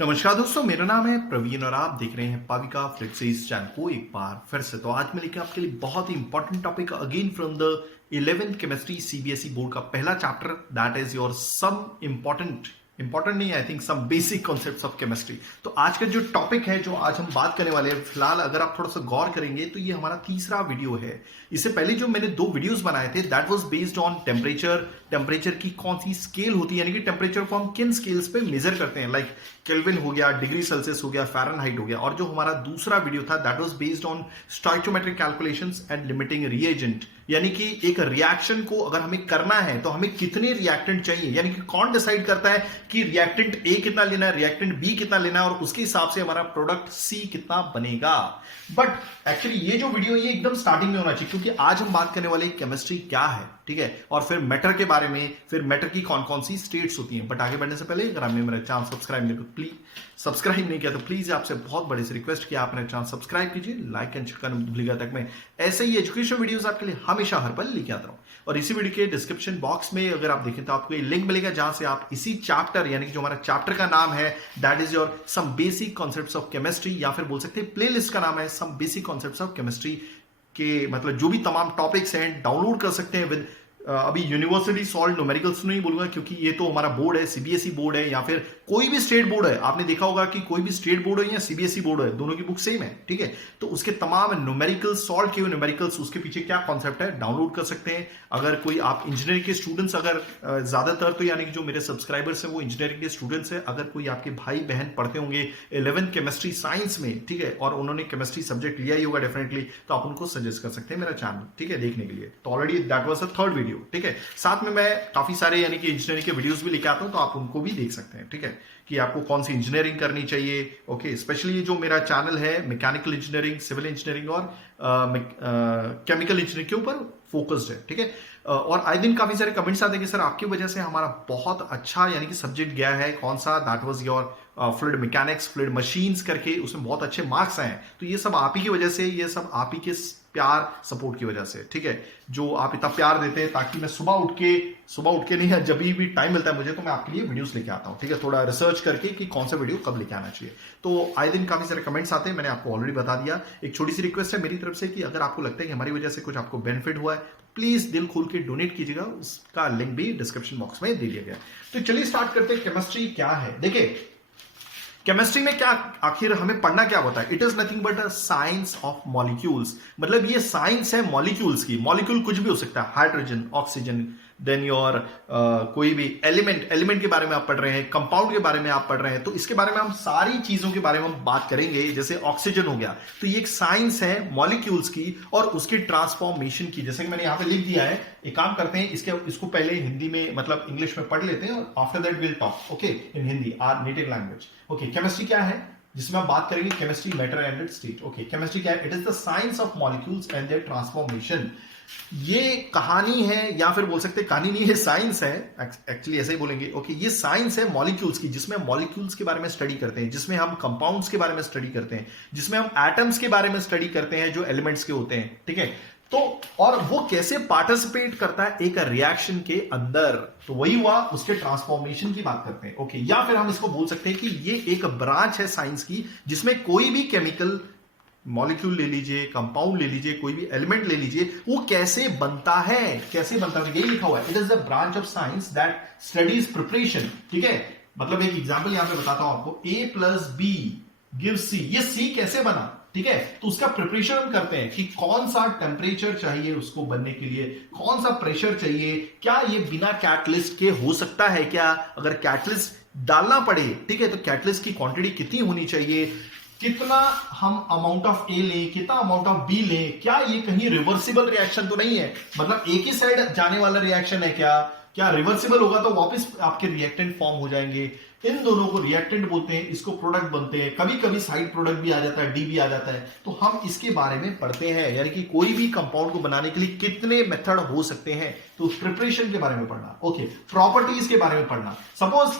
नमस्कार दोस्तों, मेरा नाम है प्रवीण और आप देख रहे हैं पाविका फ्लेक्सीज चैनल को एक बार फिर से। तो आज मैं लेकर आपके लिए बहुत ही important topic again from the 11th chemistry CBSE board का पहला chapter, that is your some important नहीं, I think some basic concepts of chemistry. तो आज का जो टॉपिक है, जो आज हम बात करने वाले हैं, फिलहाल अगर आप थोड़ा सा गौर करेंगे तो ये हमारा तीसरा वीडियो है। इससे पहले जो मैंने 2 वीडियोस बनाए थे, that was based on temperature की कौन सी स्केल होती है, यानी कि टेम्परेचर को हम किन स्केल्स पे मेजर करते हैं, लाइक केल्विन हो गया, डिग्री सेल्सियस हो गया, फ़ारेनहाइट हो गया। और जो हमारा दूसरा वीडियो था, that was based on stoichiometric calculations and limiting reagent, यानी कि एक रिएक्शन को अगर हमें करना है तो हमें कितने रिएक्टेंट चाहिए, यानी कि कौन डिसाइड करता है कि रिएक्टेंट ए कितना लेना है, रिएक्टेंट बी कितना लेना है, और उसके हिसाब से हमारा प्रोडक्ट सी कितना बनेगा। बट एक्चुअली ये जो वीडियो ये एकदम स्टार्टिंग में होना चाहिए, क्योंकि आज हम बात करने वाले केमिस्ट्री क्या है, ठीक है, और फिर मैटर के बारे में, फिर मैटर की कौन कौन सी स्टेट्स होती हैं। बट आगे बढ़ने से पहले अगर आपने मेरा चैनल सब्सक्राइब नहीं किया तो प्लीज आपसे बहुत बड़ी सी रिक्वेस्ट कि आप मेरा चैनल सब्सक्राइब कीजिए, लाइक एंड शेयर करना मत भूलिएगा, तक मैं ऐसे ही एजुकेशन वीडियोस आपके लिए हमेशा हर पल लेके आता हूं। और इसी वीडियो के डिस्क्रिप्शन बॉक्स में अगर आप देखें तो आपको ये लिंक मिलेगा, जहां से आप इसी चैप्टर, यानी कि जो हमारा चैप्टर का नाम है that is your some basic concepts of chemistry, या फिर बोल सकते हैं प्लेलिस्ट का नाम है some basic concepts of chemistry के, मतलब जो भी तमाम टॉपिक्स हैं डाउनलोड कर सकते हैं विद अभी यूनिवर्सिटी सॉल्व न्यूमेरिकल्स नहीं बोलूंगा, क्योंकि ये तो हमारा बोर्ड है, सीबीएसई बोर्ड है, या फिर कोई भी स्टेट बोर्ड है। आपने देखा होगा कि कोई भी स्टेट बोर्ड है या सीबीएसई बोर्ड है, दोनों की बुक सेम है, ठीक है। तो उसके तमाम न्यूमेरिकल्स, सॉल्व किए हुए न्यूमेरिकल्स, उसके पीछे क्या कॉन्सेप्ट है, डाउनलोड कर सकते हैं। अगर कोई आप इंजीनियरिंग के स्टूडेंट्स, अगर ज्यादातर तो यानी कि जो मेरे सब्सक्राइबर्स हैं वो इंजीनियरिंग के स्टूडेंट्स हैं, अगर कोई आपके भाई बहन पढ़ते होंगे 11th केमिस्ट्री साइंस में, ठीक है, और उन्होंने केमिस्ट्री सब्जेक्ट लिया ही होगा डेफिनेटली, तो आप उनको सजेस्ट कर सकते हैं मेरा चैनल, ठीक है, देखने के लिए। तो already that was the 3rd video, ठीक है। साथ में मैं काफी सारे यानी कि इंजीनियरिंग के वीडियोस भी लेके आता हूं, तो आप उनको भी देख सकते हैं, ठीक है, कि आपको कौन सी इंजीनियरिंग करनी चाहिए। ओके, स्पेशली ये जो मेरा चैनल है मैकेनिकल इंजीनियरिंग, सिविल इंजीनियरिंग और केमिकल इंजीनियरिंग के ऊपर फोकस्ड है, ठीक है। और आए दिन काफी सारे कमेंट्स आते हैं कि सर आपकी वजह से हमारा बहुत अच्छा यानी कि सब्जेक्ट गया है, कौन सा, that was your fluid mechanics, fluid machines करके, उसमें बहुत अच्छे मार्क्स आए हैं। तो ये सब आप ही की वजह से, ये सब आप ही के प्यार सपोर्ट की वजह से, ठीक है, जो आप इतना प्यार देते हैं, ताकि मैं सुबह उठ के नहीं है, जब भी टाइम मिलता है मुझे, तो मैं आपके लिए वीडियोस लेके आता हूं, ठीक है, थोड़ा रिसर्च करके कि कौन सा वीडियो कब लेके आना चाहिए। तो आए दिन काफी सारे कमेंट्स आते हैं, मैंने आपको ऑलरेडी बता दिया। एक छोटी सी रिक्वेस्ट है मेरी तरफ से कि अगर आपको लगता है कि हमारी वजह से कुछ आपको बेनिफिट हुआ है, प्लीज दिल खोल के डोनेट कीजिएगा, उसका लिंक भी डिस्क्रिप्शन बॉक्स में दे दिया गया। तो चलिए स्टार्ट करते हैं, केमिस्ट्री क्या है। देखिए, केमिस्ट्री में क्या आखिर हमें पढ़ना क्या होता है, it is nothing but a science of molecules. मतलब ये साइंस है मॉलिक्यूल्स की। मॉलिक्यूल कुछ भी हो सकता है, हाइड्रोजन, ऑक्सीजन, देन योर कोई भी एलिमेंट के बारे में आप पढ़ रहे हैं, कंपाउंड के बारे में आप पढ़ रहे हैं, तो इसके बारे में हम सारी चीजों के बारे में हम बात करेंगे। जैसे ऑक्सीजन हो गया, तो ये एक साइंस है मॉलिक्यूल्स की और उसके ट्रांसफॉर्मेशन की। जैसे कि मैंने यहां पे लिख दिया है, एक काम करते हैं, इसको पहले हिंदी में, मतलब इंग्लिश में पढ़ लेते हैं, और after that will talk okay in Hindi, our native language. Okay, chemistry क्या है, जिसमें हम बात करेंगे chemistry, matter and its state. Okay, chemistry क्या है, it is the science of molecules and their transformation. ये कहानी है, या फिर बोल सकते हैं कहानी नहीं है, साइंस है, एक्चुअली ऐसे ही बोलेंगे। ओके, ये साइंस है मॉलिक्यूल्स की, जिसमें मॉलिक्यूल्स के बारे में स्टडी करते हैं, जिसमें हम कंपाउंड्स के बारे में स्टडी करते हैं, जिसमें हम एटम्स के बारे में स्टडी करते हैं, जो एलिमेंट्स के होते हैं, ठीक है। तो और वो कैसे पार्टिसिपेट करता है एक रिएक्शन के अंदर, तो वही हुआ, उसके ट्रांसफॉर्मेशन की बात करते हैं। ओके, या फिर हम इसको बोल सकते हैं कि ये एक ब्रांच है साइंस की, जिसमें कोई भी केमिकल मॉलिक्यूल ले लीजिए, कंपाउंड ले लीजिए, कोई भी एलिमेंट ले लीजिए, वो कैसे बनता है, यही लिखा हुआ है, it is the branch of science that studies preparation, ठीक है। मतलब एक एग्जांपल यहां पे बताता हूं आपको, A+B गिव्स C, ये C कैसे बना, ठीक है, तो उसका प्रिपरेशन हम करते हैं कि कौन सा टेम्परेचर चाहिए उसको बनने के लिए, कौन सा प्रेशर चाहिए, क्या ये बिना कैटलिस्ट के हो सकता है क्या, अगर कैटलिस्ट डालना पड़े, ठीक है, तो कैटलिस्ट की क्वांटिटी कितनी होनी चाहिए, कितना हम अमाउंट ऑफ ए लें, कितना अमाउंट ऑफ बी लें, क्या ये कहीं रिवर्सिबल रिएक्शन तो नहीं है, मतलब एक ही साइड जाने वाला रिएक्शन है क्या रिवर्सिबल होगा तो वापस आपके रिएक्टेंट फॉर्म हो जाएंगे। इन दोनों को रिएक्टेंट बोलते हैं, इसको प्रोडक्ट बनते हैं, कभी कभी साइड प्रोडक्ट भी आ जाता है, डी भी आ जाता है। तो हम इसके बारे में पढ़ते हैं, यानी कि कोई भी कंपाउंड को बनाने के लिए कितने मेथड हो सकते हैं, तो उस प्रिपरेशन के बारे में पढ़ना। ओके, प्रॉपर्टीज के बारे में पढ़ना। सपोज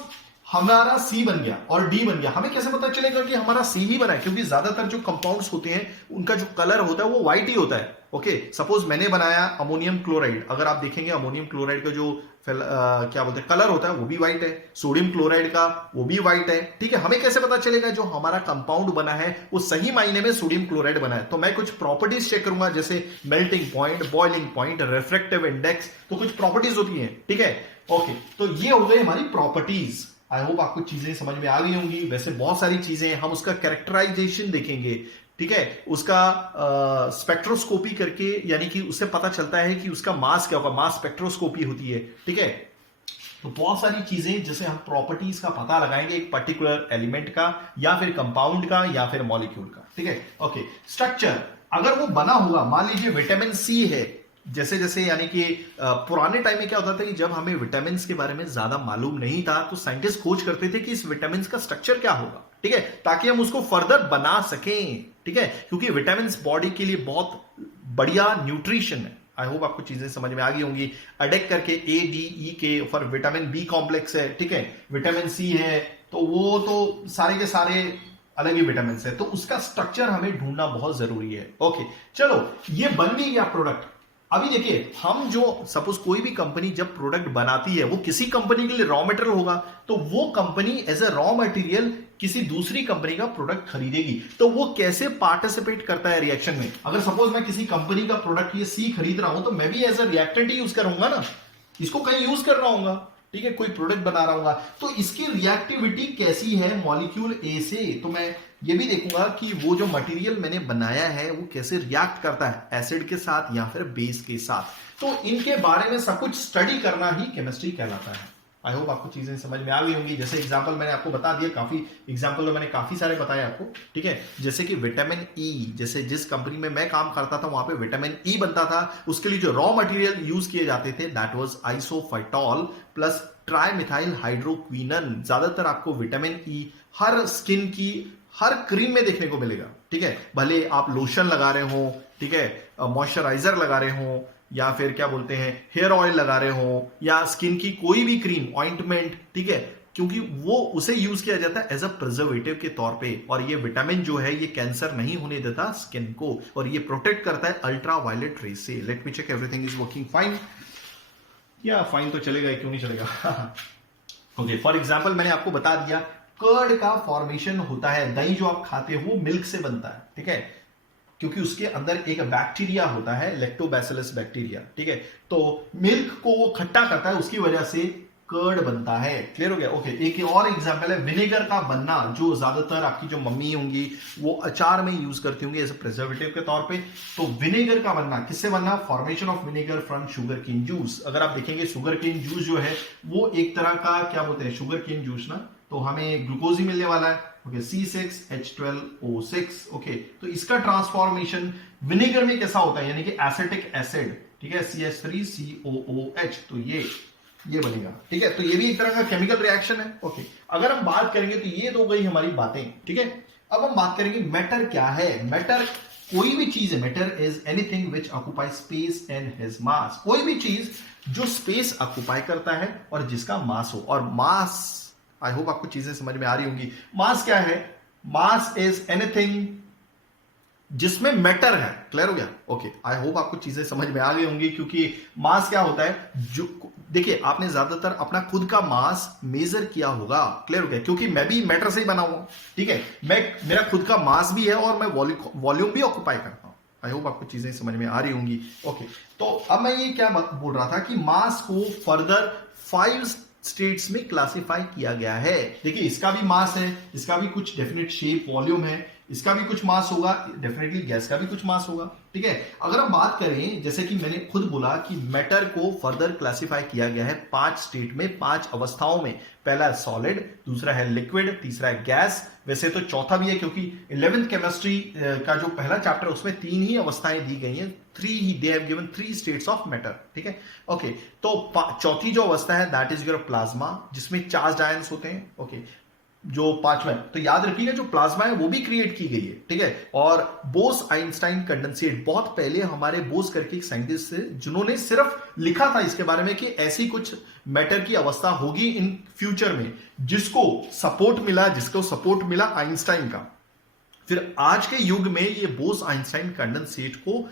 हमारा सी बन गया और डी बन गया। हमें कैसे पता चलेगा कि हमारा सी ही बना है? क्योंकि ज्यादातर जो कंपाउंड्स होते हैं उनका जो कलर होता है वो व्हाइट ही होता है। ओके, सपोज मैंने बनाया अमोनियम क्लोराइड, अगर आप देखेंगे अमोनियम क्लोराइड का जो क्या बोलते हैं कलर होता है वो भी व्हाइट है, सोडियम क्लोराइड का वो भी व्हाइट है। ठीक है, हमें कैसे पता चलेगा जो हमारा कंपाउंड बना है वो सही मायने में सोडियम क्लोराइड बना है? तो मैं कुछ प्रॉपर्टीज चेक करूंगा, जैसे melting point, boiling point, refractive index, तो कुछ प्रॉपर्टीज होती हैं। ठीक है, ओके, तो ये हो गई हमारी प्रॉपर्टीज। आई होप आपको चीजें समझ में आ गई होंगी। वैसे बहुत सारी चीजें, हम उसका कैरेक्टराइजेशन देखेंगे। ठीक है, उसका स्पेक्ट्रोस्कोपी करके, यानी कि उससे पता चलता है कि उसका मास क्या होगा, मास स्पेक्ट्रोस्कोपी होती है। ठीक है, तो बहुत सारी चीजें जैसे हम प्रॉपर्टीज का पता लगाएंगे एक पर्टिकुलर एलिमेंट का या फिर कंपाउंड का या फिर मॉलिक्यूल का। ठीक है, ओके, स्ट्रक्चर अगर वो बना हुआ, मान लीजिए विटामिन सी है, जैसे जैसे यानी कि पुराने टाइम में क्या होता था कि जब हमें विटामिन के बारे में ज्यादा मालूम नहीं था तो साइंटिस्ट खोज करते थे कि इस विटामिन का स्ट्रक्चर क्या होगा। ठीक है, ताकि हम उसको फर्दर बना सकें। ठीक है, क्योंकि विटामिन बॉडी के लिए बहुत बढ़िया न्यूट्रिशन है। आई होप आपको चीजें समझ में आ गई होंगी। अडेक करके ए डी ई के फॉर विटामिन बी कॉम्प्लेक्स है। ठीक है, विटामिन सी है, तो वो तो सारे के सारे अलग ही विटामिन है, तो उसका स्ट्रक्चर हमें ढूंढना बहुत जरूरी है। ओके, चलो ये बन भी गया प्रोडक्ट। अभी देखिए, हम जो सपोज कोई भी कंपनी जब प्रोडक्ट बनाती है वो किसी कंपनी के लिए रॉ मटेरियल होगा, तो वो company as a raw material किसी दूसरी कंपनी का प्रोडक्ट खरीदेगी, तो वो कैसे पार्टिसिपेट करता है रिएक्शन में। अगर सपोज मैं किसी कंपनी का प्रोडक्ट ये सी खरीद रहा हूं तो मैं भी एज ए रिएक्टेंट ही यूज करूंगा ना, इसको कहीं यूज कर रहा हूंगा। ठीक है, कोई प्रोडक्ट बना रहा हूंगा, तो इसकी रिएक्टिविटी कैसी है मॉलिक्यूल ए से, तो मैं ये भी देखूंगा कि वो जो मटेरियल मैंने बनाया है वो कैसे रिएक्ट करता है एसिड के साथ या फिर बेस के साथ। तो इनके बारे में सब कुछ स्टडी करना ही केमिस्ट्री कहलाता है। आई होप आपको चीजें समझ में आ गई होंगी। जैसे एग्जांपल मैंने आपको बता दिया, काफी एग्जांपल तो मैंने काफी सारे बताए आपको। ठीक है, जैसे कि विटामिन ई, जैसे जिस कंपनी में मैं काम करता था वहां पे विटामिन ई बनता था, उसके लिए जो रॉ मटेरियल यूज किए जाते थे दैट वाज आइसोफाइटॉल प्लस ट्राइमिथाइल हाइड्रोक्विनन। ज्यादातर आपको विटामिन ई हर स्किन की हर क्रीम में देखने को मिलेगा। ठीक है, भले आप लोशन लगा रहे हो, ठीक है, मॉइस्चराइजर लगा रहे हो, या फिर क्या बोलते हैं हेयर ऑयल लगा रहे हो, या स्किन की कोई भी क्रीम, ऑइंटमेंट। ठीक है, क्योंकि वो उसे यूज किया जाता है एज अ प्रिजर्वेटिव के तौर पे, और ये विटामिन जो है ये कैंसर नहीं होने देता स्किन को, और ये प्रोटेक्ट करता है अल्ट्रा वायलेट रे से। Let me check everything is working fine. या फाइन तो चलेगा, क्यों नहीं चलेगा। ओके, फॉर एग्जाम्पल मैंने आपको बता दिया कर्ड का फॉर्मेशन होता है, दही जो आप खाते हो वो मिल्क से बनता है। ठीक है, क्योंकि उसके अंदर एक बैक्टीरिया होता है, लैक्टोबैसिलस बैक्टीरिया। ठीक है, तो मिल्क को वो खट्टा करता है, उसकी वजह से कर्ड बनता है। क्लियर हो गया? ओके, एक और एग्जांपल है विनेगर का बनना, जो ज्यादातर आपकी जो मम्मी होंगी वो अचार में यूज करती होंगी एज ए प्रिजर्वेटिव के तौर पे। तो विनेगर का बनना किससे बनना? Formation of vinegar from sugar cane juice. अगर आप देखेंगे शुगर केन जूस जो है वो एक तरह का क्या बोलते हैं, शुगर केन जूस ना, तो हमें ग्लूकोज ही मिलने वाला है। Okay, C6H12O6। ओके, तो इसका ट्रांसफॉर्मेशन विनेगर में कैसा होता है, यानी कि एसिटिक एसिड। ठीक है, CH3COOH, तो ये बनेगा। ठीक है, तो ये भी एक तरह का केमिकल रिएक्शन है। ओके, अगर हम बात करेंगे तो ये तो गई हमारी बातें। ठीक है, अब हम बात करेंगे मैटर क्या है। मैटर कोई भी चीज है, matter is anything which occupy space and his mass. कोई भी चीज जो स्पेस ऑक्युपाई करता है और जिसका मास हो। और मास, आई होप आपको चीजें समझ में आ रही होंगी। मास क्या है? मास इज एनीथिंग जिसमें मैटर है। क्लियर हो गया? ओके, आई होप आपको चीजें समझ में आ गई होंगी, क्योंकि मास क्या होता है, जो देखिए आपने ज्यादातर अपना खुद का मास मेजर किया होगा। क्लियर हो गया? क्योंकि मैं भी मैटर से ही बना हुआ। ठीक है, मेरा खुद का मास भी है और मैं वॉल्यूम भी ऑक्युपाई करता हूं। आई होप आपको चीजें समझ में आ रही होंगी। ओके, तो अब मैं ये क्या बोल रहा था कि मास को फर्दर 5 स्टेट्स में क्लासिफाई किया गया है। देखिए, इसका भी मास है, इसका भी कुछ डेफिनेट शेप वॉल्यूम है, इसका भी कुछ मास होगा, डेफिनेटली गैस का भी कुछ मास होगा। ठीक है, अगर हम बात करें, जैसे कि मैंने खुद बोला कि मैटर को फर्दर क्लासिफाई किया गया है 5 स्टेट में, 5 अवस्थाओं में। पहला है सॉलिड, दूसरा है लिक्विड, तीसरा है गैस। वैसे तो चौथा भी है, क्योंकि 11th केमिस्ट्री का जो पहला चैप्टर है उसमें 3 ही अवस्थाएं दी गई हैं। 3 ही, they have given 3 states of matter. ठीक है, ओके, तो चौथी जो अवस्था है दैट इज योर प्लाज्मा, जिसमें चार्ज आयंस होते हैं। ओके, जो पांचवा है, तो याद रखिएगा जो प्लाज्मा है वो भी क्रिएट की गई है, ठीक है। और बोस आइंस्टाइन कंडेंसेट, बहुत पहले हमारे बोस करके एक साइंटिस्ट थे जिन्होंने सिर्फ लिखा था इसके बारे में कि ऐसी कुछ मैटर की अवस्था होगी इन फ्यूचर में, जिसको सपोर्ट मिला आइंस्टाइन का। फिर आज के युग में ये बोस आइंस्टाइन कंडेंसेट को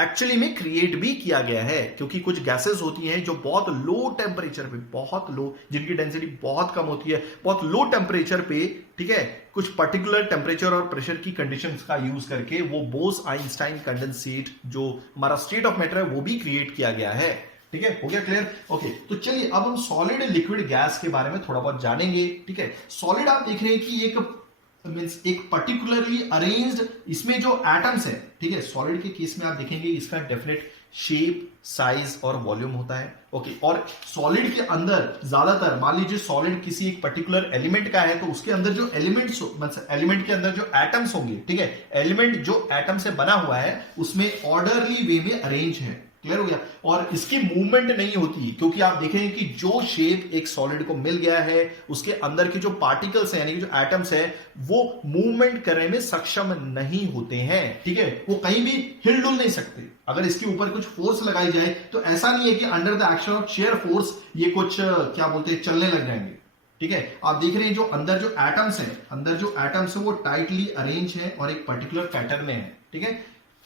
एक्चुअली में क्रिएट भी किया गया है, क्योंकि कुछ गैसेस होती हैं जो बहुत लो टेम्परेचर पे, बहुत लो, जिनकी डेंसिटी बहुत कम होती है, बहुत लो टेम्परेचर पे, ठीक है, कुछ पर्टिकुलर टेम्परेचर और प्रेशर की कंडीशंस का यूज करके वो बोस आइंस्टाइन कंडेंसेट जो हमारा स्टेट ऑफ मैटर है वो भी क्रिएट किया गया है, ठीक है। हो गया क्लियर? ओके, तो चलिए अब हम सॉलिड लिक्विड गैस के बारे में थोड़ा बहुत जानेंगे, ठीक है। सॉलिड आप देख रहे हैं कि एक पर्टिकुलरली अरेंज्ड, इसमें जो एटम्स है, ठीक है, सॉलिड के केस में आप देखेंगे इसका डेफिनेट शेप, साइज और वॉल्यूम होता है, ओके। और सॉलिड के अंदर ज्यादातर, मान लीजिए सॉलिड किसी एक पर्टिकुलर एलिमेंट का है, तो उसके अंदर जो एलिमेंट के अंदर जो एटम्स होंगे, ठीक है, एलिमेंट जो एटम से बना हुआ है उसमें ऑर्डरली वे में अरेंज है, क्लियर हो गया। और इसकी मूवमेंट नहीं होती, क्योंकि आप देखेंगे कि जो शेप एक सॉलिड को मिल गया है उसके अंदर के जो पार्टिकल्स हैं यानी कि जो एटम्स है वो मूवमेंट करने में सक्षम नहीं होते हैं, ठीक है, वो कहीं भी हिलडुल नहीं सकते। अगर इसके ऊपर कुछ फोर्स लगाई जाए तो ऐसा नहीं है कि under the action of shear force ये कुछ क्या बोलते हैं चलने लग जाएंगे, ठीक है। आप देख रहे हैं जो अंदर जो एटम्स है वो टाइटली अरेंज है और एक पर्टिकुलर पैटर्न में है, ठीक है,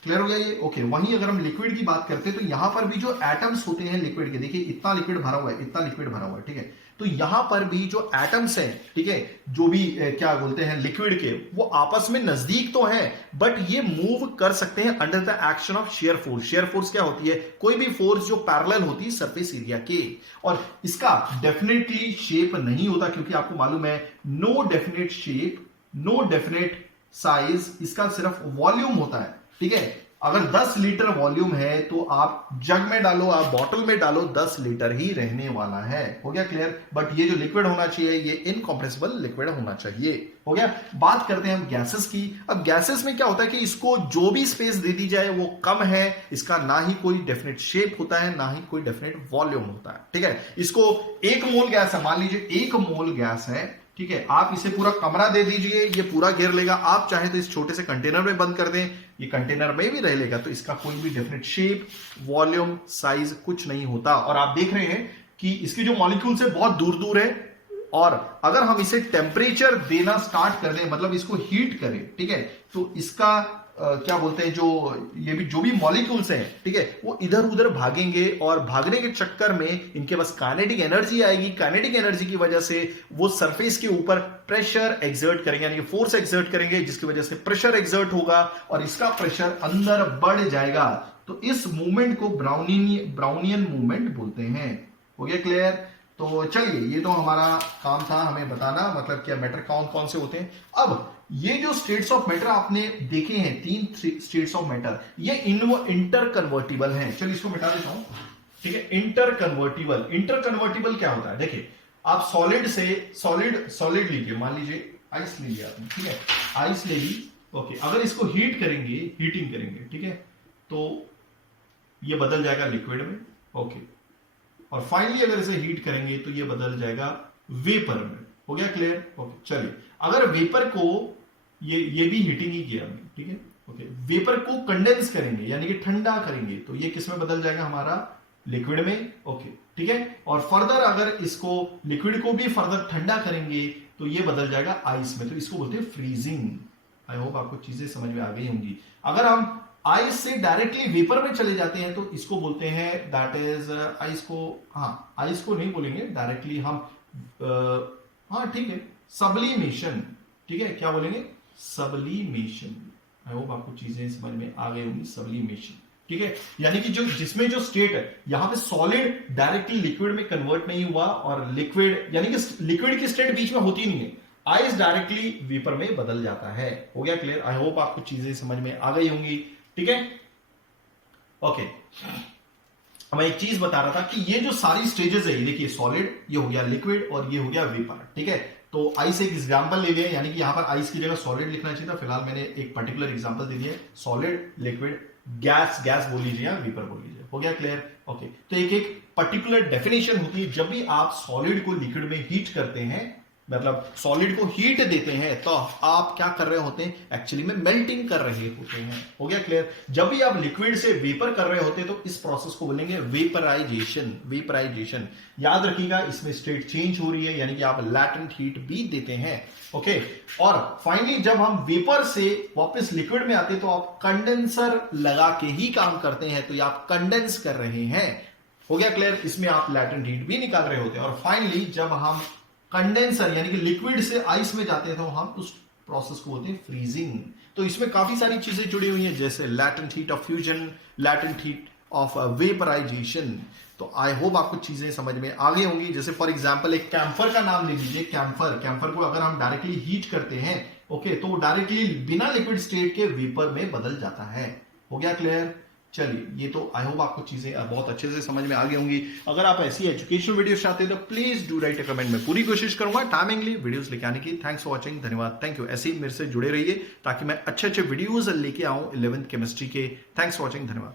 क्लियर हो गया ये? ओके। वहीं अगर हम लिक्विड की बात करते हैं तो यहां पर भी जो एटम्स होते हैं लिक्विड के, देखिए इतना लिक्विड भरा हुआ है, इतना लिक्विड भरा हुआ है, ठीक है, तो यहां पर भी जो एटम्स हैं, ठीक है, जो भी क्या बोलते हैं लिक्विड के, वो आपस में नजदीक तो हैं बट ये मूव कर सकते हैं under the action of shear force. Shear force क्या होती है? कोई भी फोर्स जो पैरेलल होती है सरफेस एरिया के, और इसका डेफिनेटली शेप नहीं होता, क्योंकि आपको मालूम है no definite shape, no definite size, इसका सिर्फ वॉल्यूम होता है, ठीक है। अगर 10 लीटर वॉल्यूम है तो आप जग में डालो, आप बॉटल में डालो, 10 लीटर ही रहने वाला है, हो गया क्लियर। बट ये जो लिक्विड होना चाहिए ये इनकॉम्प्रेसिबल लिक्विड होना चाहिए, हो गया। बात करते हैं हम गैसेस की। अब गैसेस में क्या होता है कि इसको जो भी स्पेस दे दी जाए वो कम है, इसका ना ही कोई डेफिनेट शेप होता है ना ही कोई डेफिनेट वॉल्यूम होता है, ठीक है। इसको 1 मोल गैस है, मान लीजिए 1 मोल गैस है, ठीक है, आप इसे पूरा कमरा दे दीजिए, ये पूरा घेर लेगा। आप चाहे तो इस छोटे से कंटेनर में बंद कर दें, ये कंटेनर में भी रह लेगा, तो इसका कोई भी डेफिनेट शेप, वॉल्यूम, साइज कुछ नहीं होता। और आप देख रहे हैं कि इसकी जो मॉलिक्यूल्स है बहुत दूर दूर है, और अगर हम इसे टेम्परेचर देना स्टार्ट कर दें, मतलब इसको हीट करें, ठीक है, तो इसका क्या बोलते हैं जो भी मॉलिक्यूल्स हैं, ठीक है, वो इधर उधर भागेंगे और भागने के चक्कर में इनके पास काइनेटिक एनर्जी आएगी। काइनेटिक एनर्जी की वजह से वो सरफेस के ऊपर प्रेशर एक्सर्ट करेंगे, यानी कि फोर्स एक्सर्ट करेंगे, जिसकी वजह से प्रेशर एक्सर्ट होगा और इसका प्रेशर अंदर बढ़ जाएगा। तो इस मूवमेंट को ब्राउनियन मूवमेंट बोलते हैं, हो गया क्लियर? तो चलिए, ये तो हमारा काम था हमें बताना, मतलब क्या मैटर कौन कौन से होते हैं। अब ये जो स्टेट्स ऑफ मैटर आपने देखे हैं, 3 स्टेट्स ऑफ मैटर, ये इंटर कन्वर्टिबल हैं। चलिए इसको मिटा देता हूं, ठीक है। इंटर कन्वर्टिबल क्या होता है? देखिए, आप सॉलिड से सॉलिड लीजिए, मान लीजिए आइस ले लिया आपने, ठीक है, आइस ले ली, ओके। अगर इसको हीटिंग करेंगे, ठीक है, तो ये बदल जाएगा लिक्विड में, ओके। और फाइनली अगर इसे हीट करेंगे तो ये बदल जाएगा वेपर में, हो गया क्लियर? ओके। चलिए, अगर वेपर को ये भी हीटिंग ही किया हमने, ठीक है, ओके। वेपर को कंडेंस करेंगे यानी कि ठंडा करेंगे, तो ये किस में बदल जाएगा? हमारा लिक्विड में, ओके, ठीक है। और फर्दर अगर इसको लिक्विड को भी फर्दर ठंडा करेंगे तो ये बदल जाएगा आइस में, तो इसको बोलते हैं फ्रीजिंग। आई होप आपको चीजें समझ में आ गई होंगी। अगर हम आइस से डायरेक्टली वेपर में चले जाते हैं तो इसको बोलते हैं, दैट इज आइस को नहीं बोलेंगे डायरेक्टली हम, ठीक है, सब्लिमेशन, ठीक है, क्या बोलेंगे? सब्लिमेशन। आई होप आपको चीजें समझ में आ गई होंगी, सब्लिमेशन, ठीक है। यानी कि जिसमें जो स्टेट है, यहां पे सॉलिड डायरेक्टली लिक्विड में कन्वर्ट नहीं हुआ, और लिक्विड यानी कि लिक्विड की स्टेट बीच में होती नहीं है, आइस डायरेक्टली वेपर में बदल जाता है, हो गया क्लियर? आई होप आपको चीजें समझ में आ गई होंगी, ठीक है, ओके। मैं एक चीज बता रहा था कि ये जो सारी स्टेजेस है, ये देखिए सॉलिड, ये हो गया लिक्विड और ये हो गया वेपर, ठीक है। तो आइस एक एग्जांपल ले लिया, यानी कि यहां पर आइस की जगह सॉलिड लिखना चाहिए था, फिलहाल मैंने एक पर्टिकुलर एग्जांपल दे दिया, सॉलिड, लिक्विड, गैस बोल लीजिए या वेपर बोल लीजिए, हो गया क्लियर? ओके। तो एक पर्टिकुलर डेफिनेशन होती है जब भी आप सॉलिड को लिक्विड में हीट करते हैं, मतलब सॉलिड को हीट देते हैं तो आप क्या कर रहे होते हैं, एक्चुअली में मेल्टिंग कर रहे होते हैं। हो गया क्लियर? जब भी आप लिक्विड से वेपर कर रहे होते हैं तो इस प्रोसेस को बोलेंगे वेपराइजेशन। वेपराइजेशन याद रखिएगा, इसमें स्टेट चेंज हो रही है, यानी कि आप लैटेंट हीट भी देते हैं। ओके, और फाइनली जब हम वेपर से वापस लिक्विड में आते हैं तो आप कंडेंसर लगा के ही काम करते हैं, तो ये आप कंडेंस कर रहे हैं। हो गया क्लियर? इसमें आप लैटेंट हीट भी निकाल रहे होते हैं। और फाइनली जब हम कंडेंसर यानी कि लिक्विड से आइस में जाते हैं तो हम उस प्रोसेस को बोलते हैं फ्रीजिंग। तो इसमें काफी सारी चीजें जुड़ी हुई हैं, जैसे latent heat of fusion, latent heat of vaporisation. तो आई होप आपको चीजें समझ में आ गई होंगी। जैसे फॉर एग्जांपल एक कैम्फर का नाम ले लीजिए। कैम्फर को अगर हम डायरेक्टली हीट करते हैं, ओके, तो वो डायरेक्टली बिना लिक्विड स्टेट के वेपर में बदल जाता है। हो गया क्लियर? चलिए, ये तो आई होप आपको चीजें बहुत अच्छे से समझ में आ गई होंगी। अगर आप ऐसी एजुकेशनल वीडियोस चाहते हैं तो please do right a comment. में पूरी कोशिश करूंगा टाइमिंगली वीडियोस लेके आने की। थैंक्स फॉर वाचिंग, धन्यवाद, थैंक यू। ऐसे ही मेरे से जुड़े रहिए ताकि मैं अच्छे अच्छे वीडियोस लेके आऊं 11th केमिस्ट्री के। थैंक्स फॉर वाचिंग, धन्यवाद।